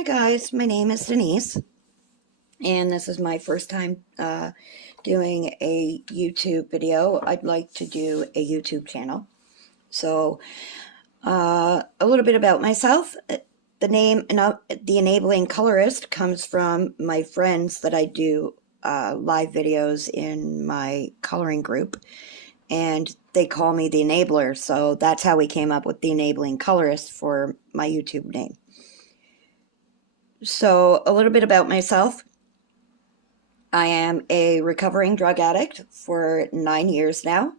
Hi guys, my name is Denise, and this is my first time doing a YouTube video. I'd like to do a YouTube channel. So, a little bit about myself. The name, The Enabling Colorist, comes from my friends that I do live videos in my coloring group, and they call me the Enabler, so that's how we came up with The Enabling Colorist for my YouTube name. So, a little bit about myself. I am a recovering drug addict for 9 years now.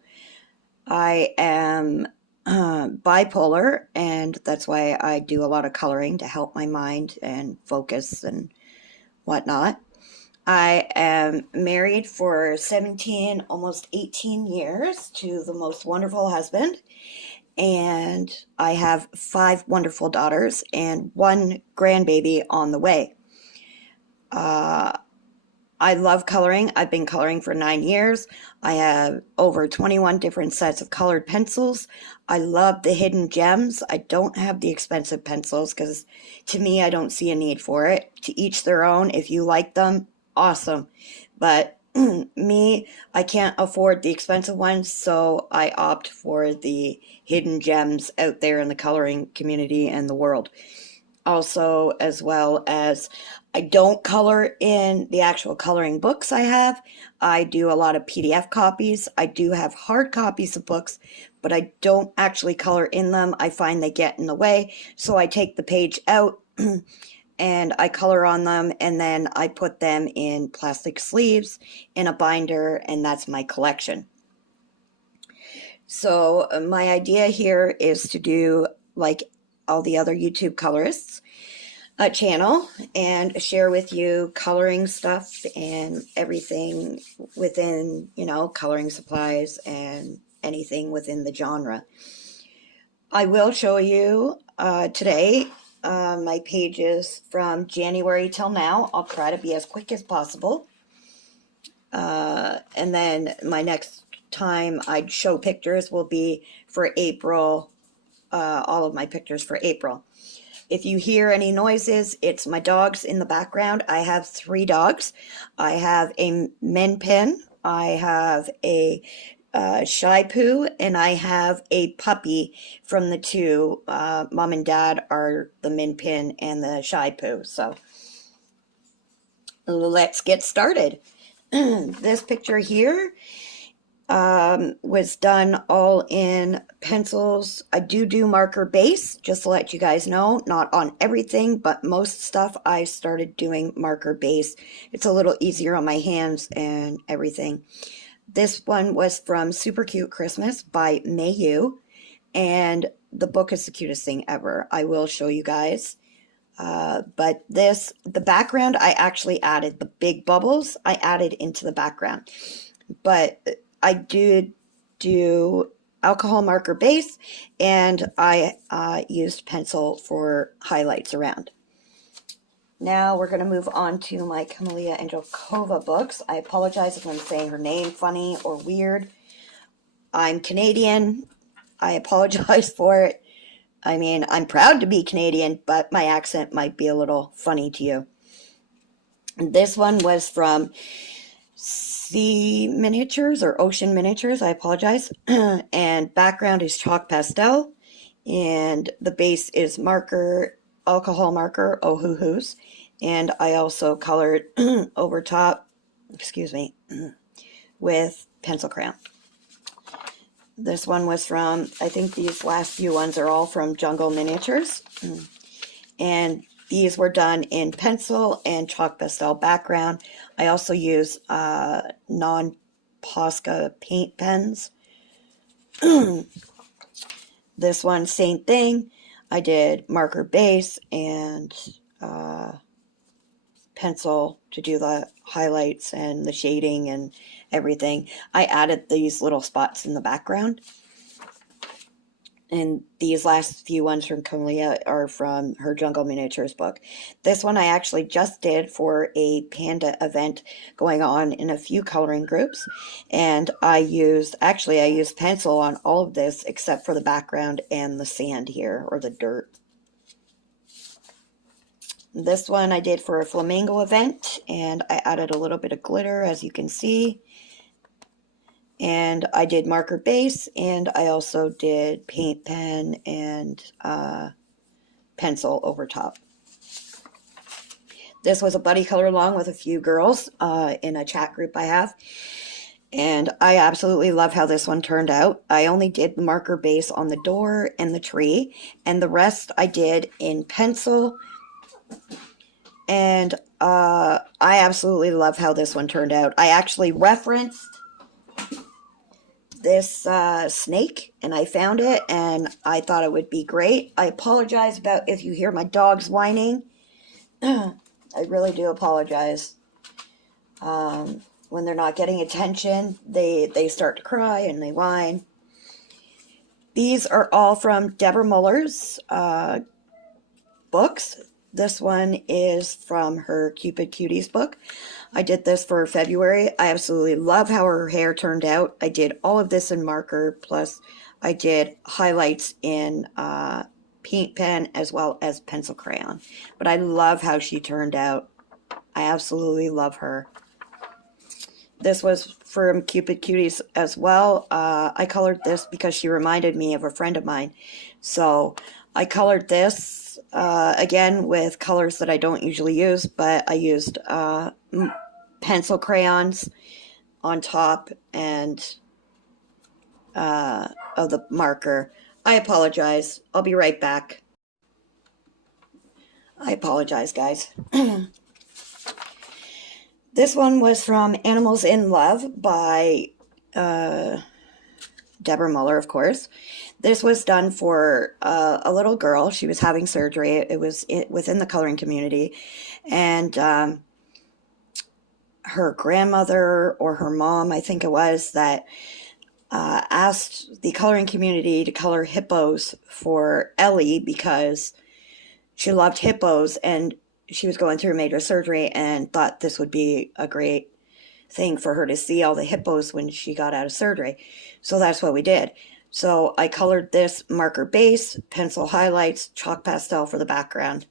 I am bipolar, and that's why I do a lot of coloring to help my mind and focus and whatnot. I am married for 17, almost 18 years to the most wonderful husband, and I have 5 wonderful daughters and 1 grandbaby on the way. I love coloring. I've been coloring for 9 years. I have over 21 different sets of colored pencils. I love the hidden gems. I don't have the expensive pencils because to me, I don't see a need for it. To each their own. If you like them, awesome. But me, I can't afford the expensive ones, so I opt for the hidden gems out there in the coloring community and the world. Also, as well as I don't color in the actual coloring books I have. I do a lot of PDF copies. I do have hard copies of books, but I don't actually color in them. I find they get in the way, so I take the page out and I color on them, and then I put them in plastic sleeves in a binder, and that's my collection. So my idea here is to do like all the other YouTube colorists, a channel, and share with you coloring stuff and everything within, coloring supplies and anything within the genre. I will show you today my pages from January till now. I'll try to be as quick as possible. And then my next time I'd show pictures will be for April, all of my pictures for April. If you hear any noises, it's my dogs in the background. I have 3 dogs. I have a Min Pin, I have a Shih Poo, and I have a puppy from the 2. Mom and Dad are the Min Pin and the Shih Poo. So let's get started. This picture here was done all in pencils. I do marker base, just to let you guys know, not on everything, but most stuff I started doing marker base. It's a little easier on my hands and everything. This one was from Super Cute Christmas by Mayu, and the book is the cutest thing ever. I will show you guys. But the background, I actually added the big bubbles. I added into the background. But I did do alcohol marker base, and I used pencil for highlights around. Now we're going to move on to my Camelia Angelkova books. I apologize if I'm saying her name funny or weird. I'm Canadian. I apologize for it. I mean, I'm proud to be Canadian, but my accent might be a little funny to you. This one was from Sea Miniatures or Ocean Miniatures, I apologize. And background is chalk pastel, and the base is marker, alcohol marker, Ohuhus, and I also colored over top, with pencil crayon. This one was from, I think these last few ones are all from Jungle Miniatures, and these were done in pencil and chalk pastel background. I also use non-Posca paint pens. This one, same thing. I did marker base and pencil to do the highlights and the shading and everything. I added these little spots in the background. And these last few ones from Camelia are from her Jungle Miniatures book. This one I actually just did for a panda event going on in a few coloring groups. And I used pencil on all of this except for the background and the sand here, or the dirt. This one I did for a flamingo event, and I added a little bit of glitter, as you can see. And I did marker base, and I also did paint pen and pencil over top. This was a buddy color along with a few girls in a chat group I have. And I absolutely love how this one turned out. I only did the marker base on the door and the tree, and the rest I did in pencil. And I absolutely love how this one turned out. I actually referenced this snake, and I found it, and I thought it would be great. I apologize about if you hear my dogs whining. I really do apologize. When they're not getting attention, they start to cry and they whine. These are all from Deborah Muller's books. This one is from her Cupid Cuties book. I did this for February. I absolutely love how her hair turned out. I did all of this in marker, plus I did highlights in paint pen as well as pencil crayon. But I love how she turned out. I absolutely love her. This was from Cupid Cuties as well. I colored this because she reminded me of a friend of mine. So I colored this again with colors that I don't usually use, but I used pencil crayons on top and of the marker. I apologize. I'll be right back. I apologize, guys. This one was from Animals in Love by Deborah Muller, of course. This was done for a little girl. She was having surgery. It was within the coloring community. And her grandmother or her mom, I think it was, that asked the coloring community to color hippos for Ellie because she loved hippos, and she was going through major surgery and thought this would be a great thing for her to see all the hippos when she got out of surgery. So that's what we did. So I colored this marker base, pencil highlights, chalk pastel for the background.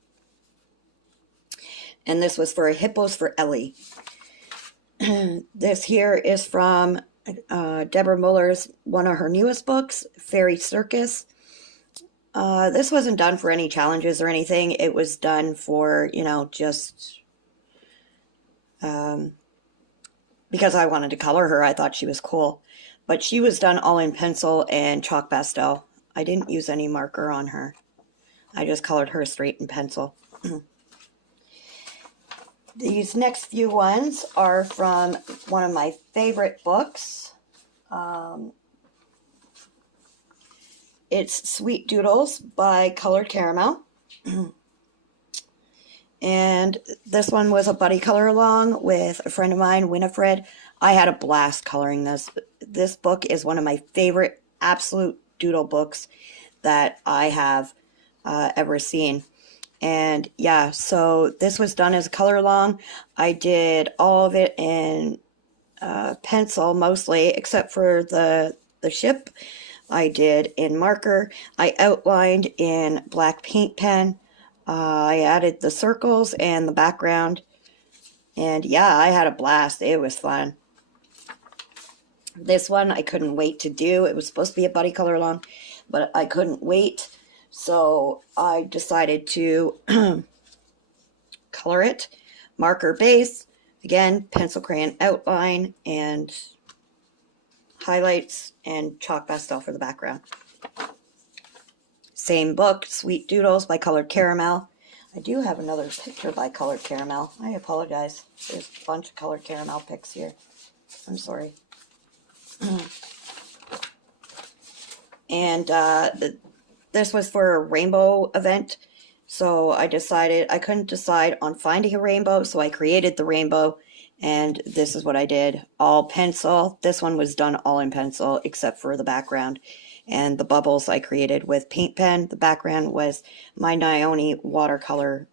And this was for Hippos for Ellie. This here is from Deborah Muller's, one of her newest books, Fairy Circus. This wasn't done for any challenges or anything. It was done for, just because I wanted to color her. I thought she was cool. But she was done all in pencil and chalk pastel. I didn't use any marker on her. I just colored her straight in pencil. These next few ones are from one of my favorite books. It's Sweet Doodles by Colored Caramel. And this one was a buddy color along with a friend of mine, Winifred. I had a blast coloring this. This book is one of my favorite absolute doodle books that I have ever seen. And yeah, so this was done as a color along. I did all of it in pencil mostly, except for the ship. I did in marker. I outlined in black paint pen. I added the circles and the background. And yeah, I had a blast. It was fun. This one I couldn't wait to do. It was supposed to be a buddy color along, but I couldn't wait. So I decided to color it. Marker base. Again, pencil crayon outline and highlights and chalk pastel for the background. Same book, Sweet Doodles by Colored Caramel. I do have another picture by Colored Caramel. I apologize. There's a bunch of Colored Caramel pics here. I'm sorry. And this was for a rainbow event. So I decided, I couldn't decide on finding a rainbow, so I created the rainbow. And this is what I did. All pencil. This one was done all in pencil except for the background. And the bubbles I created with paint pen. The background was my Naoni watercolor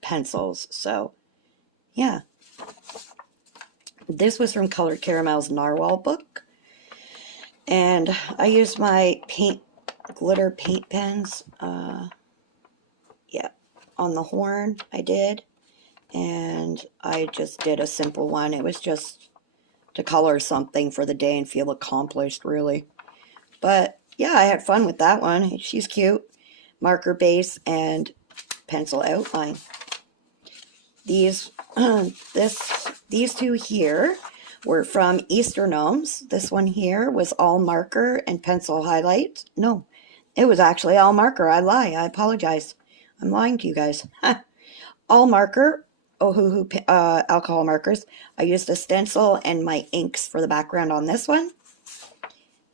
pencils. So, yeah. This was from Colored Caramel's Narwhal book. And I used my glitter paint pens. Yeah. on the horn I did, and I just did a simple one. It was just to color something for the day and feel accomplished, really. But yeah, I had fun with that one. She's cute. Marker base and pencil outline. These these two here were from Easter Gnomes. This one here was all marker and pencil highlight. No, it was actually all marker. I lie. I apologize. I'm lying to you guys. All marker. Ohuhu alcohol markers. I used a stencil and my inks for the background on this one.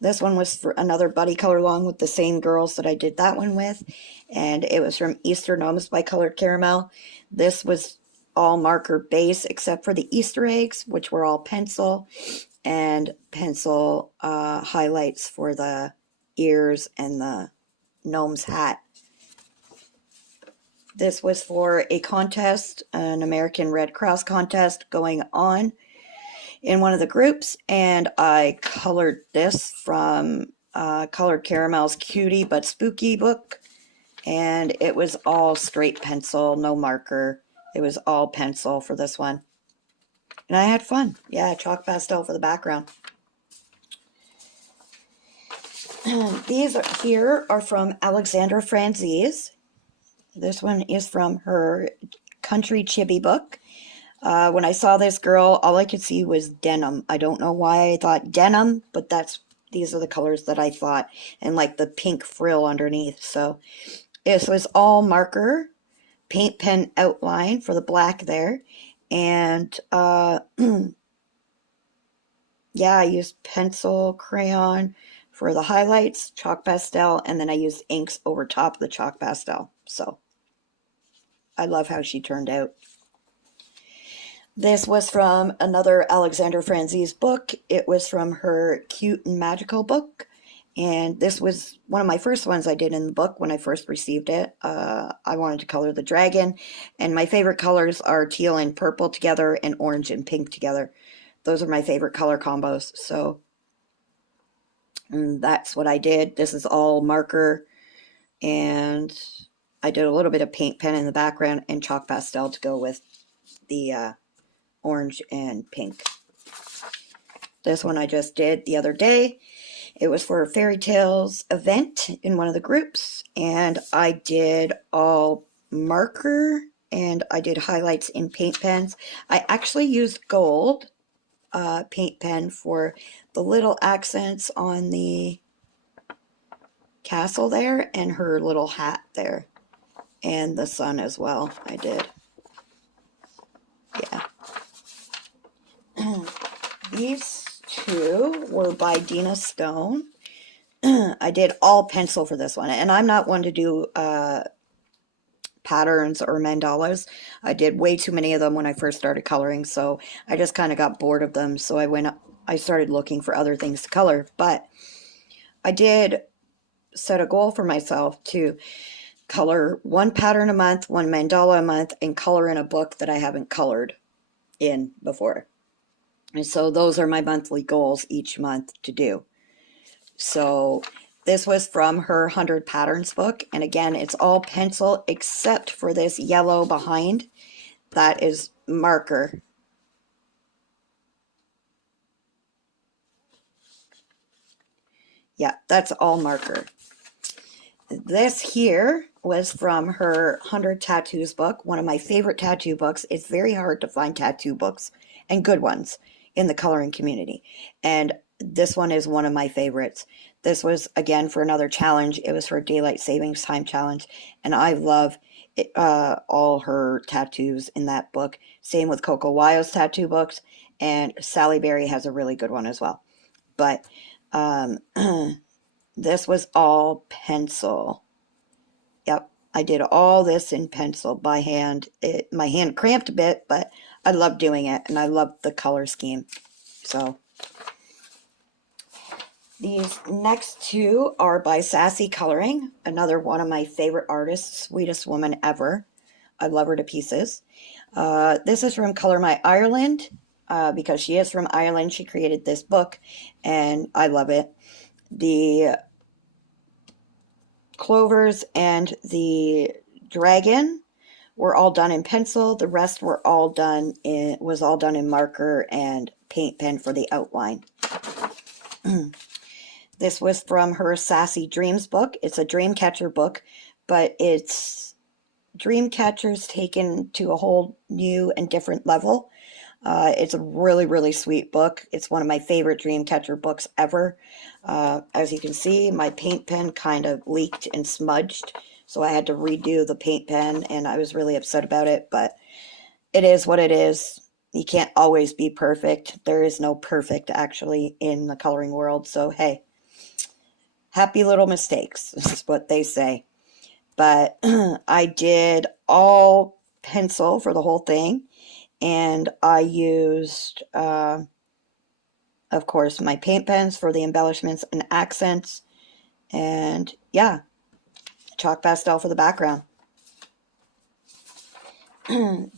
This one was for another buddy color along with the same girls that I did that one with. And it was from Easter Gnomes by Colored Caramel. This was all marker base except for the Easter eggs, which were all pencil, and pencil highlights for the ears and the gnome's hat. This was for a contest, an American Red Cross contest going on in one of the groups, and I colored this from Colored Caramel's Cutie But Spooky book, and it was all straight pencil, no marker. It was all pencil for this one. And I had fun. Yeah, chalk pastel for the background. These here are from Alexandra Franzese. This one is from her Country Chibi book. When I saw this girl, all I could see was denim. I don't know why I thought denim, but these are the colors that I thought. And like the pink frill underneath. So this was all marker, paint pen outline for the black there, and yeah, I used pencil, crayon for the highlights, chalk pastel, and then I used inks over top of the chalk pastel. So I love how she turned out. This was from another Alexandra Franzese book. It was from her Cute and Magical book. And this was one of my first ones I did in the book when I first received it. I wanted to color the dragon. And my favorite colors are teal and purple together and orange and pink together. Those are my favorite color combos. So that's what I did. This is all marker. And I did a little bit of paint pen in the background and chalk pastel to go with the orange and pink. This one I just did the other day. It was for a Fairy Tales event in one of the groups, and I did all marker and I did highlights in paint pens. I actually used gold paint pen for the little accents on the castle there and her little hat there, and the sun as well. I did. Yeah. These two were by Dina Stone. I did all pencil for this one, and I'm not one to do patterns or mandalas. I did way too many of them when I first started coloring, so I just kind of got bored of them, so I started looking for other things to color. But I did set a goal for myself to color one pattern a month, one mandala a month, and color in a book that I haven't colored in before. And so those are my monthly goals each month to do. So this was from her 100 Patterns book. And again, it's all pencil except for this yellow behind. That is marker. Yeah, that's all marker. This here was from her 100 Tattoos book, one of my favorite tattoo books. It's very hard to find tattoo books and good ones in the coloring community. And this one is one of my favorites. This was, again, for another challenge. It was for Daylight Savings Time challenge. And I love it, all her tattoos in that book. Same with Coco Wyo's tattoo books. And Sally Berry has a really good one as well. But this was all pencil. Yep, I did all this in pencil by hand. My hand cramped a bit, but I love doing it, and I love the color scheme. So these next two are by Sassy Coloring, another one of my favorite artists, sweetest woman ever. I love her to pieces. This is from Color My Ireland, because she is from Ireland. She created this book, and I love it. The clovers and the dragon were all done in pencil. The rest were all done in marker and paint pen for the outline. This was from her Sassy Dreams book. It's a Dreamcatcher book, but it's Dreamcatchers taken to a whole new and different level. It's a really, really sweet book. It's one of my favorite Dreamcatcher books ever. As you can see, my paint pen kind of leaked and smudged, so I had to redo the paint pen, and I was really upset about it, but it is what it is. You can't always be perfect. There is no perfect, actually, in the coloring world, so hey, happy little mistakes is what they say. But I did all pencil for the whole thing, and I used, of course, my paint pens for the embellishments and accents, and yeah, chalk pastel for the background.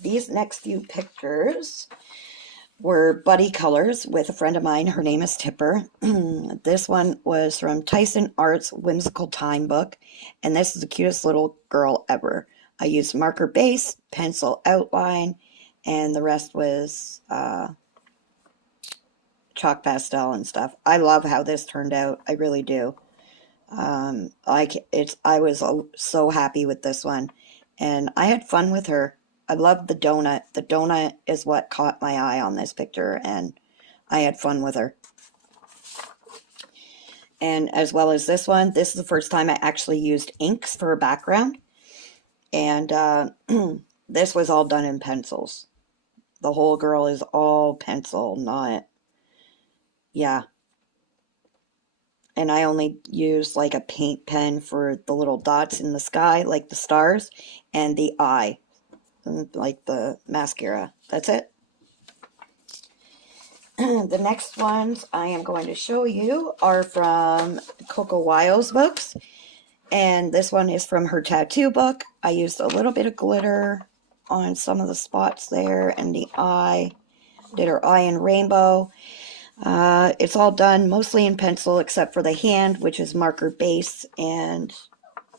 These next few pictures were buddy colors with a friend of mine. Her name is Tipper. This one was from Tyson Art's Whimsical Time book, and this is the cutest little girl ever. I used marker base, pencil outline, and the rest was chalk pastel and stuff. I love how this turned out. I really do. I was so happy with this one, and I had fun with her. I loved the donut. The donut is what caught my eye on this picture, and I had fun with her. And as well as this one, this is the first time I actually used inks for a background, and this was all done in pencils. The whole girl is all pencil, not, yeah. And I only used like a paint pen for the little dots in the sky, like the stars, and the eye, like the mascara. That's it. The next ones I am going to show you are from Coco Wyo's books. And this one is from her tattoo book. I used a little bit of glitter on some of the spots there, and the eye. Did her eye in rainbow. It's all done mostly in pencil except for the hand, which is marker base, and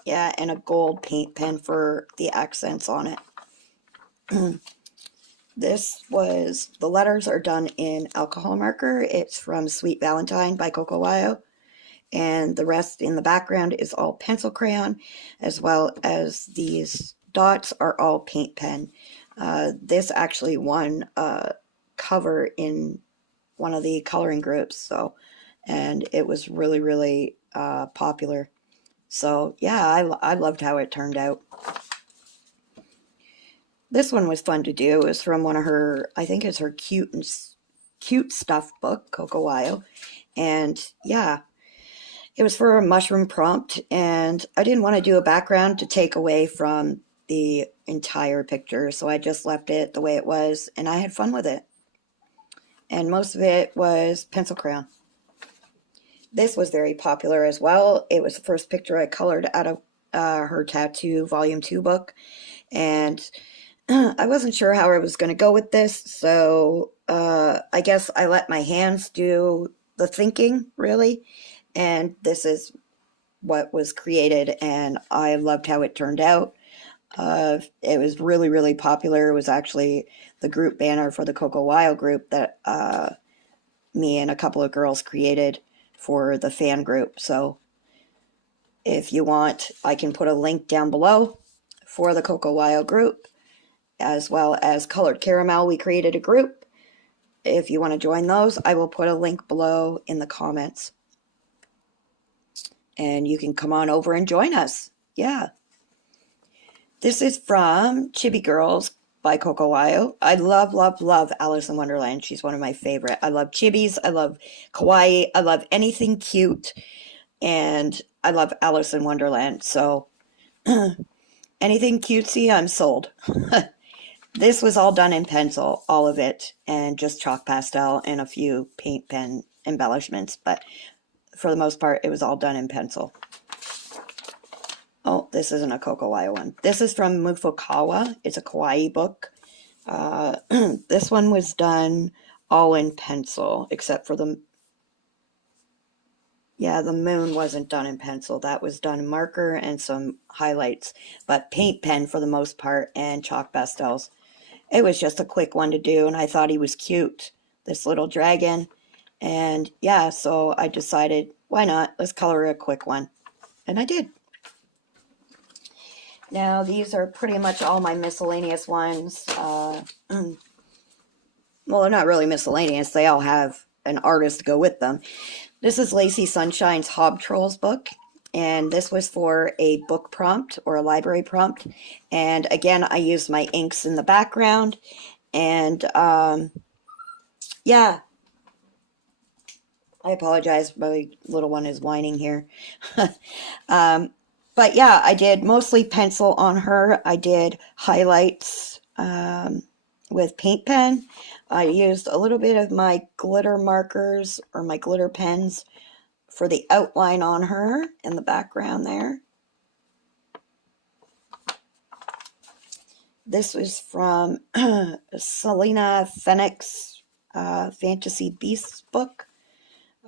yeah, and a gold paint pen for the accents on it. The letters are done in alcohol marker. It's from Sweet Valentine by Coco Wyo. And the rest in the background is all pencil crayon, as well as these dots are all paint pen. This actually won a cover in one of the coloring groups, and it was really, really popular. So yeah, I loved how it turned out. This one was fun to do. It was from one of her, I think it's her cute stuff book, Coco Wyo, and yeah, it was for a mushroom prompt, and I didn't want to do a background to take away from the entire picture, so I just left it the way it was, and I had fun with it. And most of it was pencil crayon. This was very popular as well. It was the first picture I colored out of her Tattoo Volume 2 book, and I wasn't sure how I was going to go with this, so I guess I let my hands do the thinking, really. And this is what was created, and I loved how it turned out. It was really, really popular. It was actually the group banner for the Coco Wyo group that me and a couple of girls created for the fan group. So if you want, I can put a link down below for the Coco Wyo group, as well as Colored Caramel. We created a group. If you want to join those, I will put a link below in the comments. And you can come on over and join us. Yeah. This is from Chibi Girls by Coco Wyo. I love, love, love Alice in Wonderland. She's one of my favorite. I love chibis. I love kawaii. I love anything cute. And I love Alice in Wonderland. So anything cutesy, I'm sold. This was all done in pencil, all of it, and just chalk pastel and a few paint pen embellishments. But for the most part, it was all done in pencil. Oh, this isn't a Coco Wyo one. This is from Mufukawa. It's a kawaii book. This one was done all in pencil, except for Yeah, the moon wasn't done in pencil. That was done in marker and some highlights, but paint pen for the most part and chalk pastels. It was just a quick one to do, and I thought he was cute, this little dragon. And yeah, so I decided, why not? Let's color a quick one. And I did. Now, these are pretty much all my miscellaneous ones. Well, they're not really miscellaneous. They all have an artist to go with them. This is Lacey Sunshine's Hob Trolls book, and this was for a book prompt or a library prompt. And again, I used my inks in the background, and yeah, I apologize, my little one is whining here. But yeah, I did mostly pencil on her. I did highlights with paint pen. I used a little bit of my glitter markers or my glitter pens for the outline on her in the background there. This was from Selena Fenwick's Fantasy Beasts book.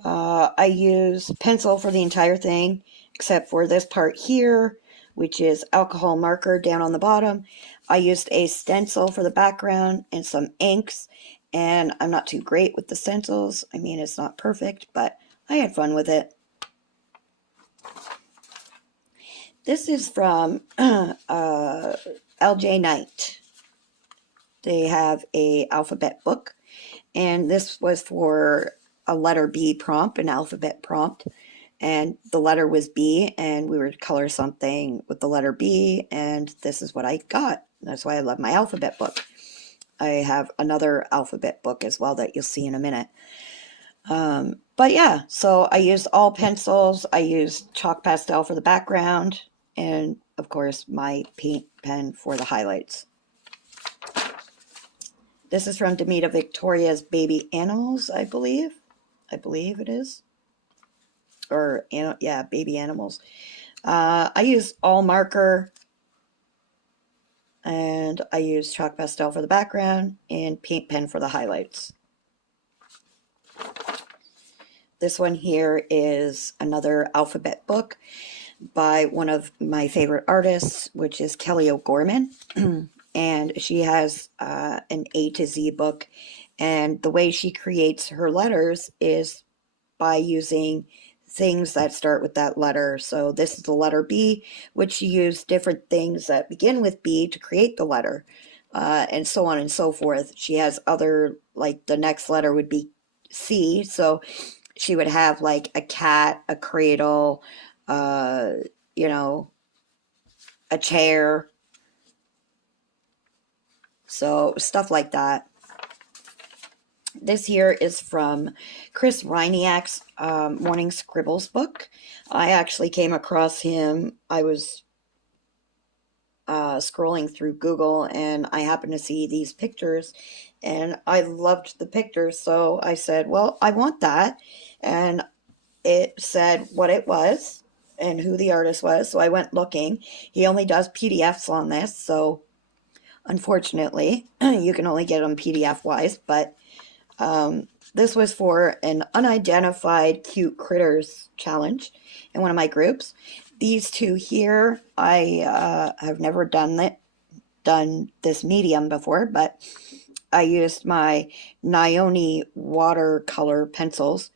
I used pencil for the entire thing, except for this part here, which is alcohol marker down on the bottom. I used a stencil for the background and some inks, and I'm not too great with the stencils. I mean, it's not perfect, but I had fun with it. This is from LJ Knight. They have a alphabet book, and this was for a letter B prompt, an alphabet prompt, and the letter was B, and we were to color something with the letter B, and this is what I got. That's why I love my alphabet book. I have another alphabet book as well that you'll see in a minute. But yeah, so I used all pencils. I used chalk pastel for the background, and of course my paint pen for the highlights. This is from Demita Victoria's Baby Animals, I believe. I believe it is. Or, yeah, Baby Animals. I used all marker, and I used chalk pastel for the background and paint pen for the highlights. This one here is another alphabet book by one of my favorite artists, which is Kelly O'Gorman. And she has an A to Z book. And the way she creates her letters is by using things that start with that letter. So this is the letter B, which she used different things that begin with B to create the letter, and so on and so forth. She has other, like the next letter would be C, so she would have like a cat, a cradle, you know, a chair. So stuff like that. This here is from Chris Reiniak's Morning Scribbles book. I actually came across him. I was scrolling through Google, and I happened to see these pictures, and I loved the pictures, so I said, well, I want that. And it said what it was and who the artist was, so I went looking. He only does PDFs on this, so unfortunately you can only get them PDF wise, but this was for an unidentified cute critters challenge in one of my groups. These two here, I have never done this medium before, but I used my Nioni watercolor pencils,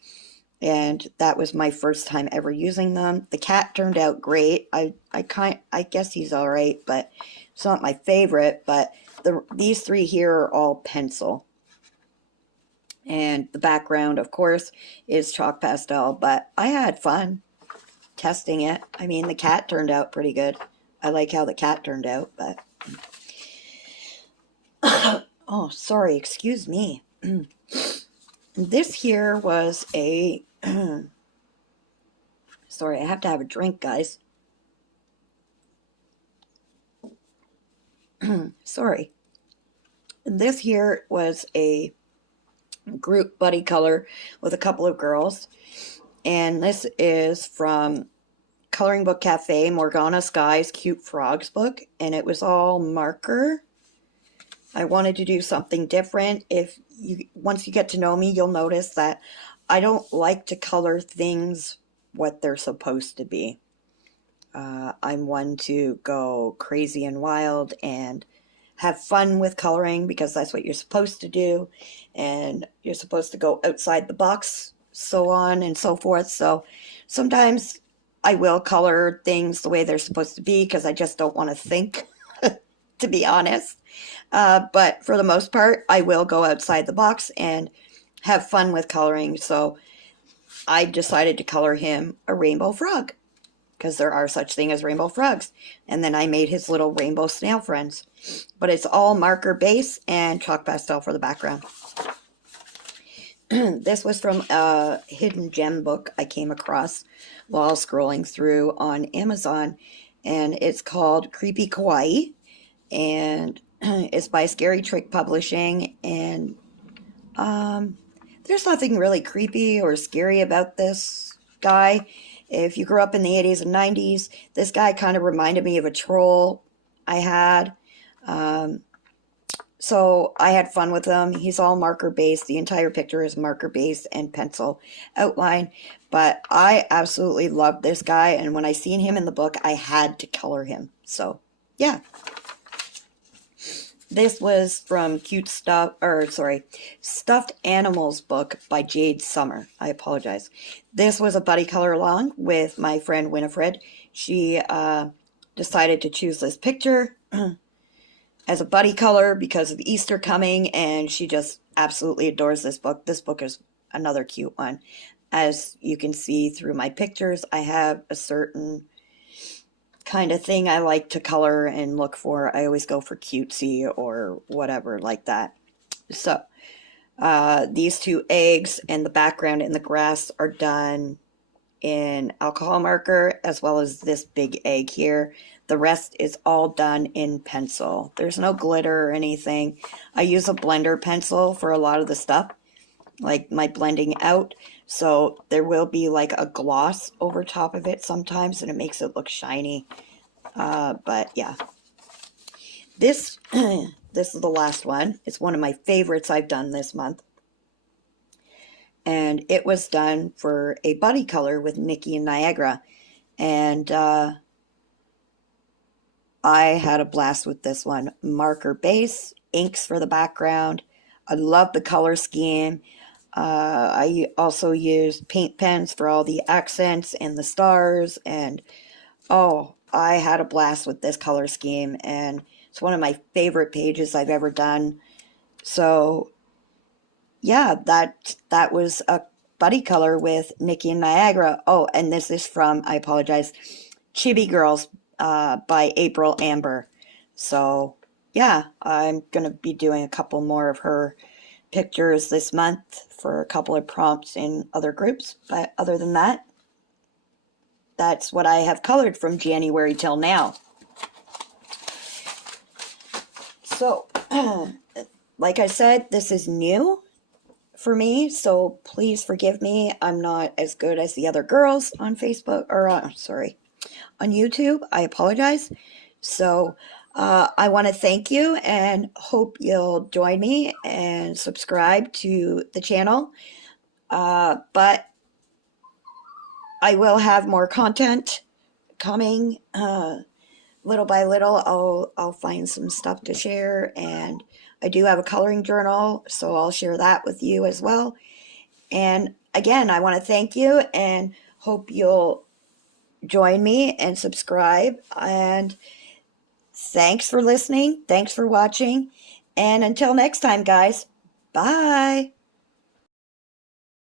and that was my first time ever using them. The cat turned out great. I guess he's all right, but it's not my favorite. But these three here are all pencil. And the background, of course, is chalk pastel, but I had fun testing it. I mean, the cat turned out pretty good. I like how the cat turned out, but... oh, sorry, excuse me. This here was a... sorry, I have to have a drink, guys. Sorry. This here was a group buddy color with a couple of girls, and this is from Coloring Book Cafe, Morgana Sky's Cute Frogs book, and it was all marker. I wanted to do something different. Once you get to know me, you'll notice that I don't like to color things what they're supposed to be. I'm one to go crazy and wild and have fun with coloring because that's what you're supposed to do, and you're supposed to go outside the box, so on and so forth. So sometimes I will color things the way they're supposed to be because I just don't want to think, to be honest. But for the most part, I will go outside the box and have fun with coloring. So I decided to color him a rainbow frog because there are such thing as rainbow frogs. And then I made his little rainbow snail friends. But it's all marker base and chalk pastel for the background. This was from a hidden gem book I came across while scrolling through on Amazon. And it's called Creepy Kawaii. And it's by Scary Trick Publishing. And there's nothing really creepy or scary about this guy. If you grew up in the 80s and 90s, this guy kind of reminded me of a troll I had. So I had fun with him. He's all marker based. The entire picture is marker based and pencil outline. But I absolutely loved this guy. And when I seen him in the book, I had to color him. So, yeah. This was from Stuffed Animals book by Jade Summer. I apologize. This was a buddy color along with my friend Winifred. She decided to choose this picture as a buddy color because of Easter coming, and she just absolutely adores this book. This book is another cute one. As you can see through my pictures, I have a certain kind of thing I like to color and look for. I always go for cutesy or whatever like that. So these two eggs and the background in the grass are done in alcohol marker, as well as this big egg here. The rest is all done in pencil. There's no glitter or anything. I use a blender pencil for a lot of the stuff, like my blending out. So there will be like a gloss over top of it sometimes, and it makes it look shiny. But yeah, this this is the last one. It's one of my favorites I've done this month, and it was done for a buddy color with Nikki and Niagara, and I had a blast with this one. Marker base, inks for the background. I love the color scheme. I also used paint pens for all the accents and the stars, and oh, I had a blast with this color scheme, and it's one of my favorite pages I've ever done. So yeah, that was a buddy color with Nikki and Niagara. Oh, and this is from, I apologize, Chibi Girls by April Amber. So yeah, I'm going to be doing a couple more of her pictures this month for a couple of prompts in other groups. But other than that, that's what I have colored from January till now. So, like I said, this is new for me, so please forgive me. I'm not as good as the other girls on Facebook, or on YouTube. I apologize. So, I want to thank you and hope you'll join me and subscribe to the channel. But I will have more content coming little by little. I'll find some stuff to share, and I do have a coloring journal, so I'll share that with you as well. And again, I want to thank you and hope you'll join me and subscribe. And thanks for listening. Thanks for watching. And until next time, guys, bye.